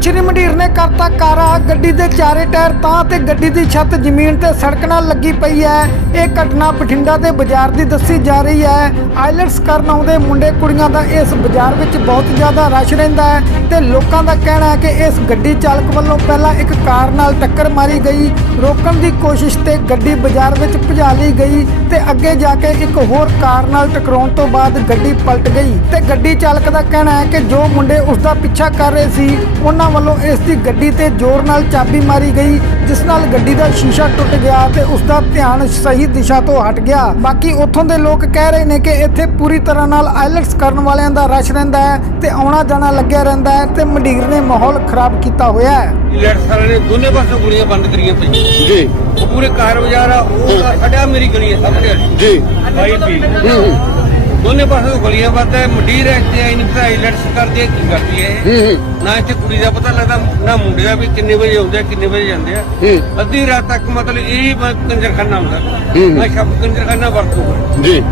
ਸ਼੍ਰੀ ਮੰਡੀਰ ਨੇ ਕਰਤਾ ਕਾਰਾ। ਗੱਡੀ ਦੇ ਚਾਰੇ ਟਾਇਰ ਤਾਂ ਤੇ ਗੱਡੀ ਦੀ ਛੱਤ ਜ਼ਮੀਨ ਤੇ ਸੜਕ ਨਾਲ ਲੱਗੀ ਪਈ ਹੈ। ਇਹ ਘਟਨਾ ਬਠਿੰਡਾ ਦੇ ਬਾਜ਼ਾਰ ਦੀ ਦੱਸੀ ਜਾ ਰਹੀ ਹੈ। ਆਈਲੈਟਸ ਕਰਨ ਆਉਂਦੇ ਮੁੰਡੇ ਕੁੜੀਆਂ ਦਾ ਇਸ ਬਾਜ਼ਾਰ ਵਿੱਚ ਬਹੁਤ ਜ਼ਿਆਦਾ ਰਸ਼ ਰਹਿੰਦਾ ਹੈ ਤੇ ਲੋਕਾਂ ਦਾ ਕਹਿਣਾ ਹੈ ਕਿ ਇਸ ਗੱਡੀ ਚਾਲਕ ਵੱਲੋਂ ਪਹਿਲਾਂ ਇੱਕ ਕਾਰ ਨਾਲ ਟੱਕਰ ਮਾਰੀ ਗਈ। ਰੋਕਣ ਦੀ ਕੋਸ਼ਿਸ਼ ਤੇ ਗੱਡੀ ਬਾਜ਼ਾਰ ਵਿੱਚ ਭਜਾ ਲਈ ਗਈ ਤੇ ਅੱਗੇ ਜਾ ਕੇ ਇੱਕ ਹੋਰ ਕਾਰ ਨਾਲ ਟਕਰਾਉਣ ਤੋਂ ਬਾਅਦ ਗੱਡੀ ਪਲਟ ਗਈ ਤੇ ਗੱਡੀ ਚਾਲਕ ਦਾ ਕਹਿਣਾ ਹੈ ਕਿ ਜੋ ਮੁੰਡੇ ਉਸ ਦਾ ਪਿੱਛਾ ਕਰ ਰਹੇ ਸੀ, ਉਹਨਾਂ ਵੱਲੋਂ ਇਸ ਦੀ ਗੱਡੀ ਤੇ ਜ਼ੋਰ ਨਾਲ ਚਾਬੀ ਮਾਰੀ ਗਈ ਜਿਸ ਨਾਲ ਗੱਡੀ ਦਾ ਸ਼ੀਸ਼ਾ ਟੁੱਟ ਗਿਆ ਤੇ ਉਸ ਦਾ ਧਿਆਨ ਸਹੀ ਦਿਸ਼ਾ ਤੋਂ ਹਟ ਗਿਆ। ਬਾਕੀ ਉੱਥੋਂ ਦੇ ਲੋਕ ਕਹਿ ਰਹੇ ਨੇ ਕਿ ਇੱਥੇ ਪੂਰੀ ਤਰ੍ਹਾਂ ਨਾਲ ਆਈਲੈਟਸ ਕਰਨ ਵਾਲਿਆਂ ਦਾ ਰਸ਼ ਰਹਿੰਦਾ ਹੈ ਤੇ ਆਉਣਾ ਜਾਣਾ ਲੱਗਿਆ ਰਹਿੰਦਾ ਹੈ ਤੇ ਮੰਡੀਰ ਨੇ ਮਾਹੌਲ ਖਰਾਬ ਕੀਤਾ ਹੋਇਆ ਹੈ। ਲੈਟ ਸਾਰਿਆਂ ਨੇ ਦੋਨੇ ਪਾਸੋਂ ਗਲੀਆਂ ਬੰਦ ਕਰੀਆਂ ਪਈਆਂ। ਜੀ। ਉਹ ਪੂਰੇ ਕਾਰ ਬਾਜ਼ਾਰ ਆ ਉਹ ਅੜਿਆ ਮੇਰੀ ਗਲੀ ਹੈ ਸਾਹਮਣੇ ਵਾਲੀ। ਜੀ। ਬਾਈ ਪੀ ਹੂੰ ਹੂੰ। ਦੋਨੇ ਪਾਸੋਂ ਗਲੀਆਂ ਬੰਦ ਹੈ ਮੰਡੀਰ ਹੈ ਇੱਥੇ ਆਈ ਕਰਦੀ ਹੈ ਕੀ ਕਰਦੀ ਹੈ ਇਹ। ਹੂੰ ਹੂੰ। ਨਾ ਇੱਥੇ ਕੁੜੀ ਦਾ ਪਤਾ ਲੱਗਦਾ ਨਾ ਮੁੰਡੇ ਦਾ ਵੀ ਕਿੰਨੇ ਵਜੇ ਆਉਂਦੇ ਆ ਕਿੰਨੇ ਵਜੇ ਜਾਂਦੇ ਆ। ਹੂੰ। ਅੱਧੀ ਰਾਤ ਤੱਕ ਮਤਲਬ ਇਹ ਕੰਜਰਖਾਨਾ ਹੁੰਦਾ। ਹੂੰ। ਮੈਂ ਸ਼ਬ ਕੰਜਰਖਾਨਾ ਵਰਤੂਗਾ ਜੀ।